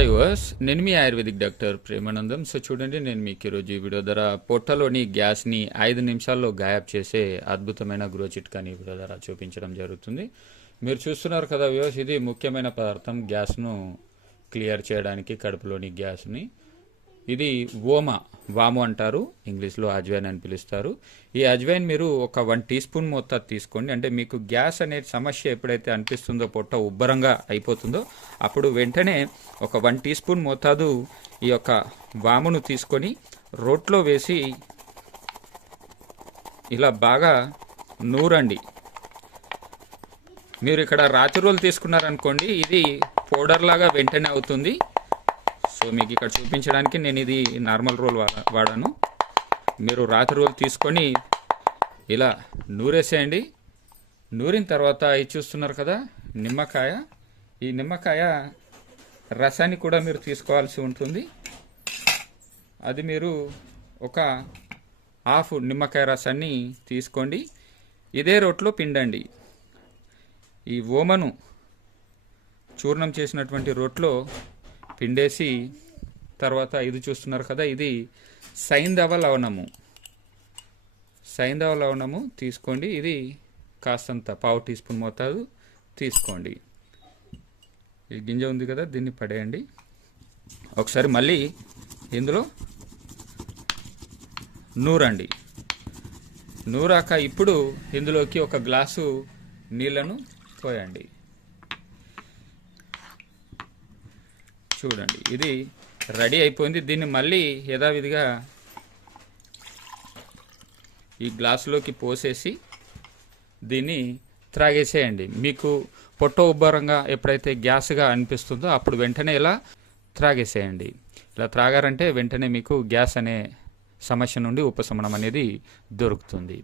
Hi verse, నేను మీ ayurvedic doctor Premanandam. So చూడండి, నేను మీకు ఈరోజు ఈ వీడియో ద్వారా పొట్టలోని గ్యాస్ని 5 నిమిషాల్లో గాయబ్ చేసే అద్భుతమైన గృహ చిట్కాని వీడియో ద్వారా చూపించడం జరుగుతుంది. మీరు చూస్తున్నారు కదా వ్యూవర్స్, ఇది ముఖ్యమైన పదార్థం గ్యాస్ను క్లియర్ చేయడానికి, కడుపులోని గ్యాస్ని. ఇది వాము అంటారు, ఇంగ్లీష్లో అజ్వైన్ అని పిలుస్తారు. ఈ అజ్వైన్ మీరు ఒక 1 టీ స్పూన్ మోతాదు తీసుకోండి. అంటే మీకు గ్యాస్ అనే సమస్య ఎప్పుడైతే అనిపిస్తుందో, పొట్ట ఉబ్బరంగా అయిపోతుందో, అప్పుడు వెంటనే ఒక 1 టీ స్పూన్ మోతాదు ఈ యొక్క వామును తీసుకొని రోట్లో వేసి ఇలా బాగా నూరండి. మీరు ఇక్కడ రాతి రోలు తీసుకున్నారనుకోండి, ఇది పౌడర్ లాగా వెంటనే అవుతుంది. సో మీకు ఇక్కడ చూపించడానికి నేను ఇది నార్మల్ రోల్ వాడాను. మీరు రాతి రోల్ తీసుకొని ఇలా నూరేసేయండి. నూరిన తర్వాత ఇది చూస్తున్నారు కదా నిమ్మకాయ, ఈ నిమ్మకాయ రసాన్ని కూడా మీరు తీసుకోవాల్సి ఉంటుంది. అది మీరు ఒక హాఫ్ నిమ్మకాయ రసాన్ని తీసుకోండి. ఇదే రోట్లో పిండండి. ఈ ఓమను చూర్ణం చేసినటువంటి రోట్లో పిండేసి తర్వాత ఇది చూస్తున్నారు కదా, ఇది సైంధవ లవణము తీసుకోండి. ఇది కాస్తంత పావు టీ స్పూన్ మోతాదు తీసుకోండి. ఈ గింజ ఉంది కదా, దీన్ని పడేయండి. ఒకసారి మళ్ళీ ఇందులో నూరండి. నూరాక ఇప్పుడు ఇందులోకి ఒక గ్లాసు నీళ్లను పోయండి. చూడండి, ఇది రెడీ అయిపోయింది. దీన్ని మళ్ళీ యథావిధిగా ఈ గ్లాసులోకి పోసేసి దీన్ని త్రాగేసేయండి. మీకు పొట్ట ఉబ్బరంగా ఎప్పుడైతే గ్యాస్గా అనిపిస్తుందో అప్పుడు వెంటనే ఇలా త్రాగేసేయండి. ఇలా త్రాగారంటే వెంటనే మీకు గ్యాస్ అనే సమస్య నుండి ఉపశమనం అనేది దొరుకుతుంది.